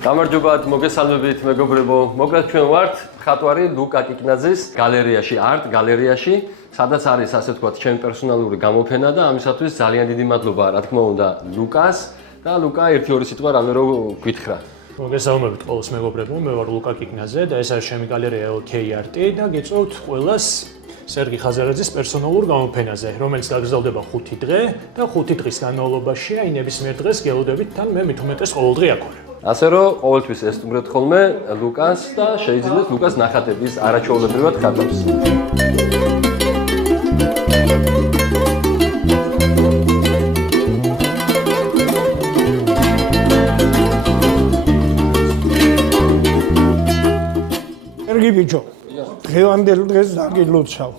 გამარჯობათ, მოგესალმებით მეგობრებო. მოგეთ ჩვენ ვართ მხატვარი ლუკა კიკნაძის გალერეაში, არტ გალერეაში, სადაც არის ასე ვთქვათ, ჩემი პერსონალური გამოფენა და ამისათვის ძალიან დიდი მადლობა, რა თქმა უნდა, ლუკას და ლუკა ერთი-ორი სიტყვა რამე რო გითხრა. მოგესალმებით ყველას მეგობრებო, მე ვარ ლუკა კიკნაძე და ეს არის ჩემი გალერეა LK არტი და გეწევთ ყველას სერგი ხაზარაძის პერსონალურ გამოფენაზე, რომელიც გაგრძელდება 5 დღე და 5 დღის განმავლობაში აი ნებისმიერ დღეს გელოდებით თან მე მithumetes ყოველდღე აქ ვარ. ასე რომ ყოველთვის ესტუმრეთ ხოლმე ლუკას და შეიძლება ლუკას ნახატების არაჩვეულებრივად ხატავს. სერგი ბიჭო, დღევანდელ დღეს დაგილოცავ.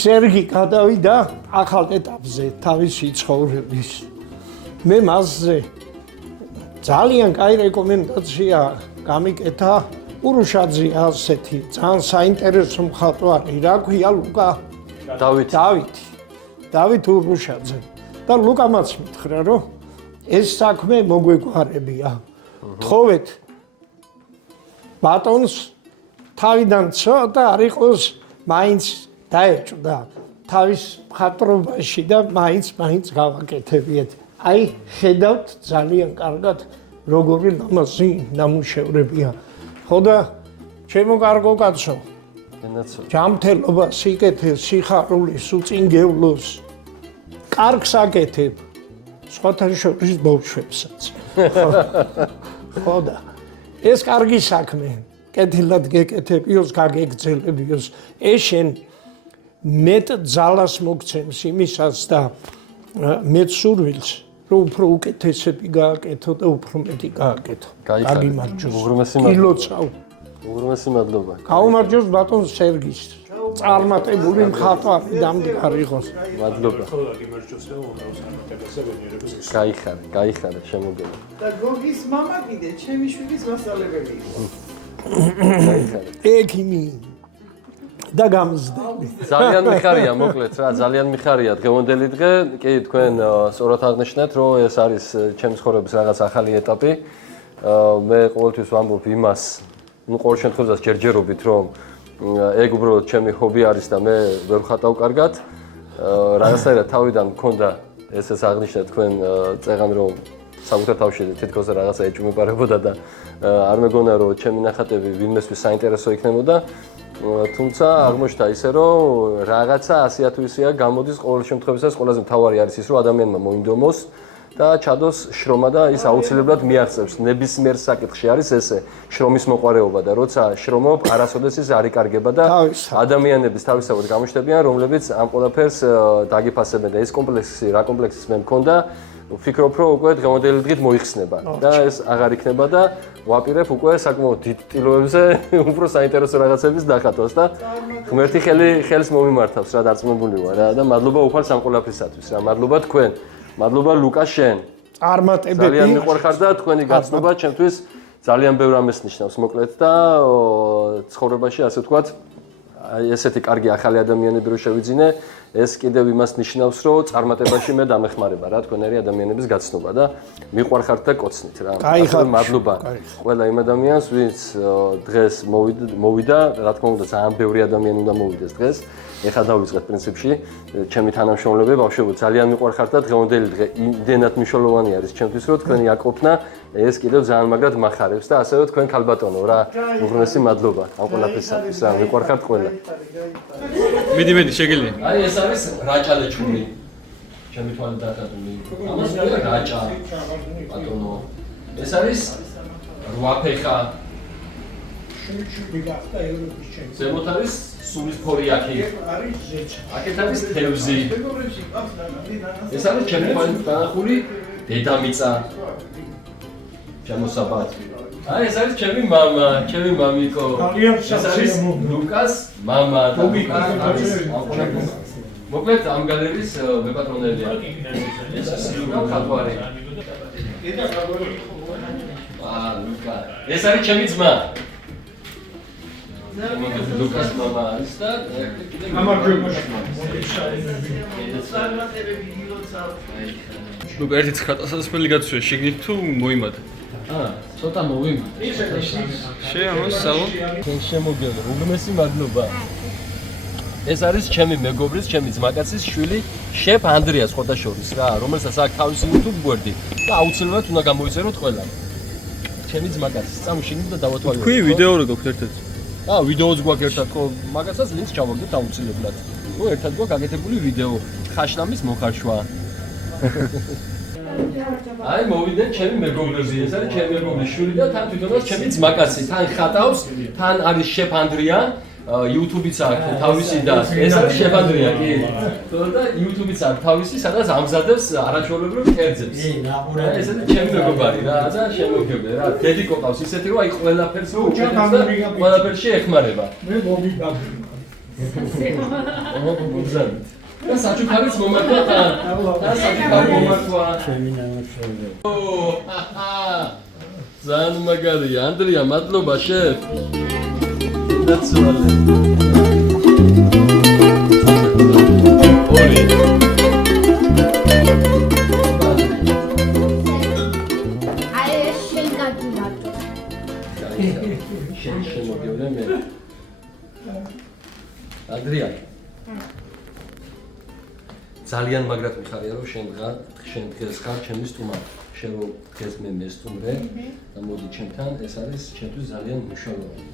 სერგი გადავიდა ახალ ეტაპზე თავისი ცხოვრების. მე მასზე ძალიან კაი რეკომენდაცია გამიკეთა ურუშაძე ასეთი ძალიან საინტერესო მხატვარი, რა ქვია ლუკა? დავით ურუშაძე. და ლუკამაც მითხრა, რომ ეს საქმე მოგვეგვარებია. თხოვეთ ბატონს თავიდან ცოტა არ იყოს მაინც დაეჭვდა თავის მხატვრობაში და მაინც გავაკეთებიეთ. აი ხედავთ ძალიან კარგად როგორი ლამაზი ნამუშევრებია. ხო და ჩემო კარგო კაცო, ჯანმრთელობა, სიკეთე, სიხარულის, უწინგევლოს კარგს აკეთებ, სხვათა შორის ბავშვებსაც. ხო და ეს კარგი საქმე, კეთილად გეკეთებიოს, გაგეგრძელებიოს, ეშენ მეტ ძალას მოგცემს იმისას და მეტ სურვილს, რომ უფრო უკეთესები გააკეთო და უფრო მეტი გააკეთო. გაგიმარჯოს. ილოცავ. უღრმესი მადლობა. გაუმარჯოს ბატონ სერგის. წარმატებული მხატვარი დამდგარი იყოს. მადლობა. გიმარჯოს და უმრავს წარმატებაზე ვენერების. გაიხარა შემოგელა. და გოგის მამა კიდე ჩემი შვილის მასწავლებელი იყო. ექიმი და გამზდები. ძალიან მიხარია, მოკლედ რა, ძალიან მიხარია დღევანდელი დღე. კი, თქვენ სწორად აღნიშნეთ, რომ ეს არის ჩემი ცხოვრების რაღაც ახალი ეტაპი. მე ყოველთვის ვამბობ იმას, ყოველ შემთხვევაში ჯერჯერობით, რომ ეგ უბრალოდ ჩემი ჰობი არის და მე ვერ ვხატავ კარგად. რაღაცა თავიდან მქონდა ეს აღნიშნეთ თქვენ წეგან რომ საკუთარ თავში თითქოს რაღაცა ეჭვმეპარებოდა და არ მეგონა რომ ჩემი ნახატები ვინმესთვის საინტერესო იქნებოდა. თუმცა აღმოჩნდა ისე რომ რაღაცა 100 თუ ისეა გამოდის ყოველ შემთხვევაში ყველაზე მთავარი არის ის რომ ადამიანმა მოინდომოს და ჩადოს შრომა და ის აუცილებლად მიაღწევს. ნებისმიერ საკითხში არის ესე შრომის მოყვარეობა და როცა შრომობ არასოდეს ის არ იკარგება და ადამიანების თავისთავად გამოჩნდებიან რომლებიც ამ ყველაფერს დაგიფასებენ და ეს კომპლექსი რა კომპლექსის მე მქონდა ვფიქრობ რომ უკვე დღევანდელი დღით მოიხსნება და ეს აღარ იქნება და ვაპირებ უკვე საკმაოდ დიდ ტილოებზე უფრო საინტერესო რაღაცების დახატვას და ღმერთი ხელს მომიმართავს რა დარწმუნებული ვარ რა და მადლობა უხარს ამ ყველაფრისათვის რა მადლობა თქვენ მადლობა ლუკა შენ წარმატებები ძალიან მიყვარხარ და თქვენი გაცნობა ჩემთვის ძალიან ბევრ ამას ნიშნავს მოკლედ და ცხოვრებაში ასე ვთქვათ ესეთი კარგი ახალი ადამიანები რო შევიძინე ეს კიდევ იმას ნიშნავს რომ წარმატებაში მე დამეხმარება რა თქვენერი ადამიანების გაცნობა და მიყვარხართ და კოცნით რა მადლობა ყველა იმ ადამიანს ვინც დღეს მოვიდა რა თქმა უნდა ძალიან ბევრი ადამიანი უნდა მოვიდეს დღეს ეხლა დავიწყეთ პრინციპში ჩემი თანამშრომლები ბავშვებო ძალიან მიყვარხართ და დღევანდელი დღე იმდენად მნიშვნელოვანი არის ჩემთვის რომ თქვენი აკოფნა ეს კიდევ ძალიან მაგრად მახარებს და ასევე თქვენ ქალბატონო რა უღრმესი მადლობა ამ ყველაფრისათვის რა მიყვარხართ ყველა მიდი შეგიძლია აი ეს არის რაჭალეჩუმი ჩემი თვალით დაკატული ამას მე რაჭა ბატონო ეს არის რვაფეხა შუჩი გახდა ევროპის ჩემპიონი ზემოთ არის სულის ფორიაკი არის ზეჩა აქეთ არის თევზი ეს არის ჩემი თვალით დანახული დედამიწა შემოსაბათ აი ეს არის ჩემი მამა ჩემი მამიკო ეს არის ლუკას მამა და მოკლედ ამ გალერეის მეპატრონელია ეს ლუკა ხატვარი ლუკა ეს არის ჩემი ძმა ლუკას მამა არის და გამარჯობა წარმატებები გილოცავ ლუკა ერთი 900-ი გაცვია შეგნით თუ მოიმატე? ცოტა მოვიმატე. ამას სალო. შემოგევლე. უგმესი მადლობა. ეს არის ჩემი მეგობრის, ჩემი ძმაკაცის შვილი, შეფ ანდრიას ხოთაშორის რა, რომელსაც აქ თავისი YouTube გვერდი და აუცილებლად უნდა გამოიწეროთ ყველა. ჩემი ძმაკაცის წამოშინით და დავათვალიეროთ. თქვი ვიდეო რო გაქვთ ერთად? ვიდეოც გვაქვს ერთად, ხო, მაგასაც ლინკს ჩავაგდოთ აუცილებლად. ხო, ერთად გვაქვს გაკეთებული ვიდეო ხაშნამის მოხარშვა. აი მოვიდნენ ჩემი მეგობრები, ეს არის ჩემი მეგობრის შვილი და თან თვითონაც ჩემი ძმაკაცი, თან ხატავს, თან არის შეფ ანდრია. YouTube-იც აქვს თავისი და ეს არის შეფ ანდრია, კი. და YouTube-იც აქვს თავისი, სადაც ამზადებს არაჩვეულებრივ კერძებს. ეს არის ჩემი მეგობარი რა და შემოგევლე რა. დედი ყავს ისეთი რომ აი ყველაფერს უჩვენებს და ყველაფერში ეხმარება. მე მომიდაბრი. მოგზავნით. და საჩუქარიც მომართვა და საჩუქარი მომართვა. ჩემი ნამუშევარი. ძალიან მაგარია. ანდრია, მადლობა შეფ. დაცვალე. ორი. აი შენ გაგიმარტო. შენ შემოგევლე მე. ანდრია. ძალიან მაგრად მიხარია რომ შენ დღეს ხარ ჩემი სტუმარი. შენ რომ დღეს მე მესტუმრე და მოდი ჩემთან, ეს არის ჩემთვის ძალიან მნიშვნელოვანი.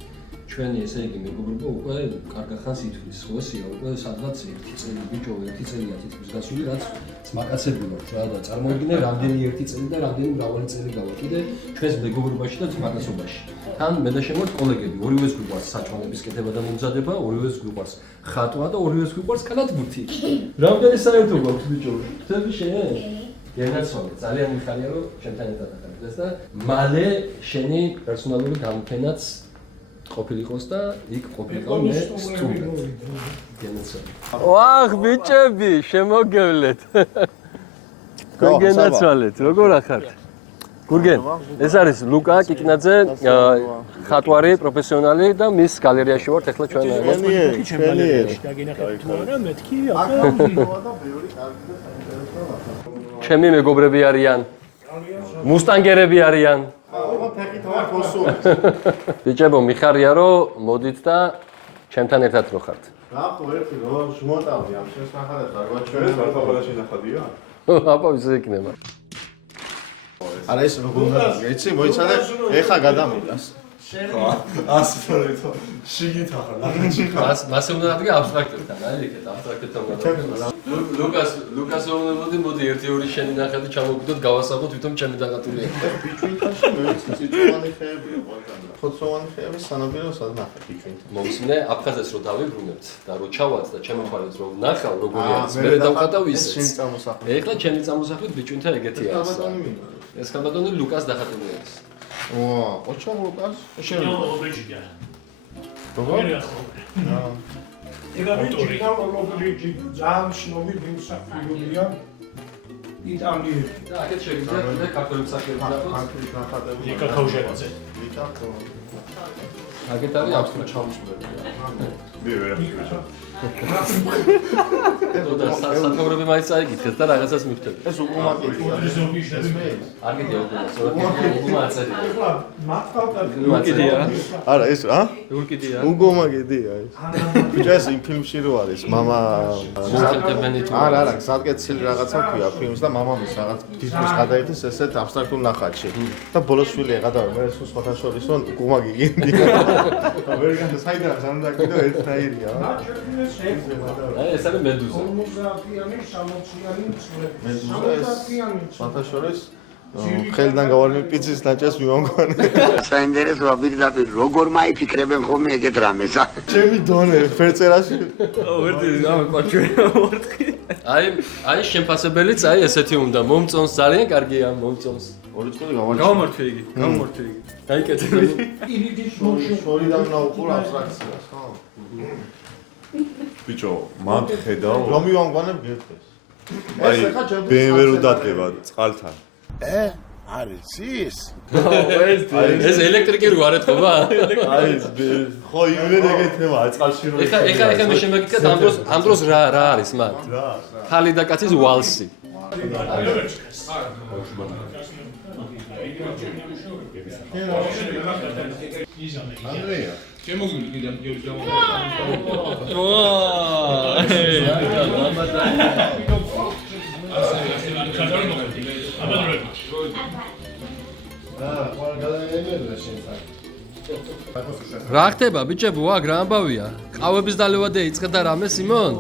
ჩვენი ესე იგი მეგობრობა უკვე კარგა ხანს ითვლის, ხო, სია უკვე სადღაც 1 წელი ბიჭო, 1 წელია თითქმის გასული, რაც ძმაკაცები ვარ რა და წარმოვიდგინე რამდენი 1 წელი და რამდენი მრავალი წელი გავა კიდე ჩვენს მეგობრობაში და ძმაკაცობაში. თან მე და შემოგვართ კოლეგები, ორივეს გვიყვარს საჭმელების კეთება და მომზადება, ორივეს გვიყვარს ხატვა და ორივეს გვიყვარს კალათბურთი. რამდენი საერთო გვაქვს ბიჭო? ხტები შენ? გენაცვალე, ძალიან მიხარია რომ შენთან ერთად ახლა დღეს და მალე შენი პერსონალური გამოფენაც ყოფილიყოს და იქ ყოფილიყო მე სტუმრად. გენაცვალე. ვახ ბიჭები, შემოგევლეთ. გენაცვალეთ, როგორ ახართ? გურგენ, ეს არის ლუკა კიკნაძე, ხატვარი, პროფესიონალი და მის გალერეაში ვართ ახლა ჩვენ. ჩემი მეგობრები არიან. მუსტანგერები არიან. ბიჭებო, მიხარია რომ მოდით და ჩემთან ერთად რო ხართ. ნახო ერთი რო ჟმოტავდი ამ შენს ნახადებს არ გვაჩვენე ბარბარა შენახადია? აბა ისე იქნება. არა ეს როგორ უნდა იცი მოიცადე ეხა გადამიდას. ხო ასე თორე შიგით ახლა მასე უნდა დადგა აბსტრაქტებთან, აი ეგეთ აბსტრაქტებთან გადავიდეთ. ლუკას ვუყურებოდი, მოდი 1-2 შენი ნახატი ჩამოვიდოთ, გავასახოთ, თვითონ ჩემი დაღატულია. ბიჭვინთაში მე ციცუანი ხეებია ყველგან. ხოცოვანი ხეების სანაპიროსად ნახე ბიჭვინთან. მომსინე აფხაზეთს რო დავიბრუნებთ და რო ჩავართ და ჩემო მხარეს რო ნახავ როგორი არის, მე დავხატავ ისეც. შენ წამოსახლე. ეხლა ჩემი წამოსახლით ბიჭვინთა ეგეთი არის. ეს კაბატონი ლუკას დახატული არის. ვა, ოჩო ლუკას? შენ ობეჯია. როგორ? ეგარი ლოგრიჯი ძალიან შნობი მიმსახურია იტალიელი. და აქეთ შეგიძლიათ კიდე ქართველი მსახიობი დახოთ. ანკრის ნახატები. იკა ხავჟერაძე. იკა აქეთ არის აბსტრაქტ ჩამოსვლები. მე ვერაფერი. და სათაურები მაინც აიგითხეთ და რაღაცას მივხვდებით. ეს უკუმაკეთია. არ გიდია უკუმა აწერია. უკიდია? არა, ეს რა? უკიდია. უგომაგედია ეს. ბიჭო ეს იმ ფილმში რო არის, мама არა, არა, სადგეცილი რაღაცა ქვია ფილმს და მამამის რაღაც დისკოს გადაიხდეს ესეთ აბსტრაქტულ ნახატში. და ბოლოს შვილი ეღადავე, მე ეს სხვათა შორის რომ უკუმაგი გინდია. ამერიკაში საიდან ზანდა კიდე ერთნაირია. აი ეს არის მედუზა. 50-იანი, 60-იანი წლები. მედუზა ეს სხვათა შორის ხელიდან გავარდნილ პიცის ნაჭას მივამგონე. საინტერესოა პირდაპირ როგორ მაიფიქრებენ ხოლმე ეგეთ რამეს. ჩემი დონე ფერწერაში. ვერდი ამ ყვაჩვენა მორტყი. აი შემფასებელიც აი ესეთი უნდა. მომწონს ძალიან კარგია, მომწონს. ორი წელი გავარჩინე. გამომართვე იგი, გამომართვე იგი. გაიკეთე. შორიდან უნდა უყურ აბსტრაქციას, ხო? ბიჭო, მან ხედავ, რომ მივამგონებ გეთქეს. აი BMW რო დადგება წყალთან. არის ის? ეს ელექტრიკი რო არ ეთქობა? აი ხო იმენ ეგეთება წყალში რო. ეხა მე შემეგიქეთ ამ დროს რა არის მათ? ხალი და კაცის ვალსი. ანდრეა რა ხდება ბიჭებო აქ რა ამბავია ყავების დალევა დაიწყე და რამე სიმონ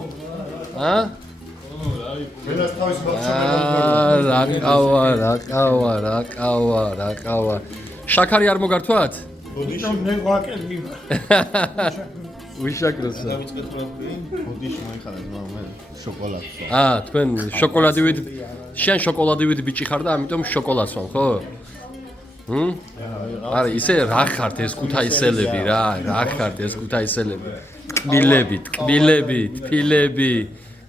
მენას თავის რა ყავა შაქარი არ მოგართვათ მე ვაკეთებ. ვიშაკროსა დავიწყეთ რა ქვია ბოდიში მოიხარეთ მე შოკოლადს თქვენ შოკოლადივით შენ შოკოლადივით ბიჭი ხარ და ამიტომ შოკოლადს ვამ ხო არა ისე რა ხართ ეს ქუთაისელები რა ხართ ეს ქუთაისელები კბილები თბილები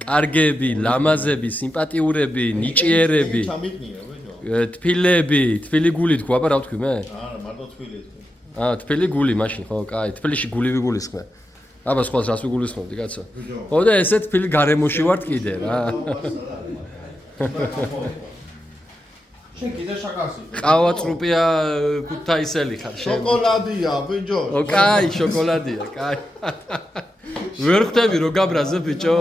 კარგები ლამაზები სიმპათიურები ნიჭიერები თბილი გული თქვა აბა რა ვთქვი მე არა მარტო თბილი თბილი გული მაშინ ხო კაი თბილისში გული ვიგულისხმე აბა სხვას რას ვიგულისხმობდი კაცო ხო და ესე თბილი გარემოში ვართ კიდე რა შენ კიდე შაკარსი ყავა წრუპია ქუთაისელი ხარ შენ შოკოლადია ბინჯო ო კაი შოკოლადია კაი ვერ ხვდები რო გაბრაზე ბიჭო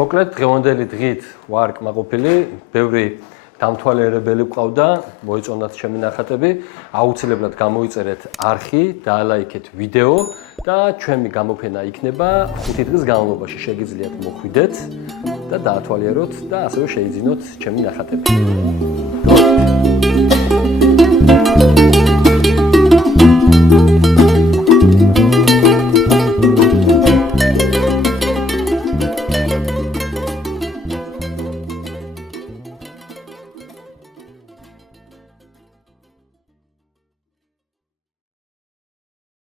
მოკლედ დღევანდელი დღით ვარ კმაყოფილი ბევრი დამთვალიერებელი გვყავდა მოიწონათ ჩემი ნახატები აუცილებლად გამოიწერეთ არხი დაალაიქეთ ვიდეო და ჩვენი გამოფენა იქნება 5 დღის განმავლობაში შეგიძლიათ მოხვიდეთ და დაათვალიეროთ და ასევე შეიძინოთ ჩემი ნახატები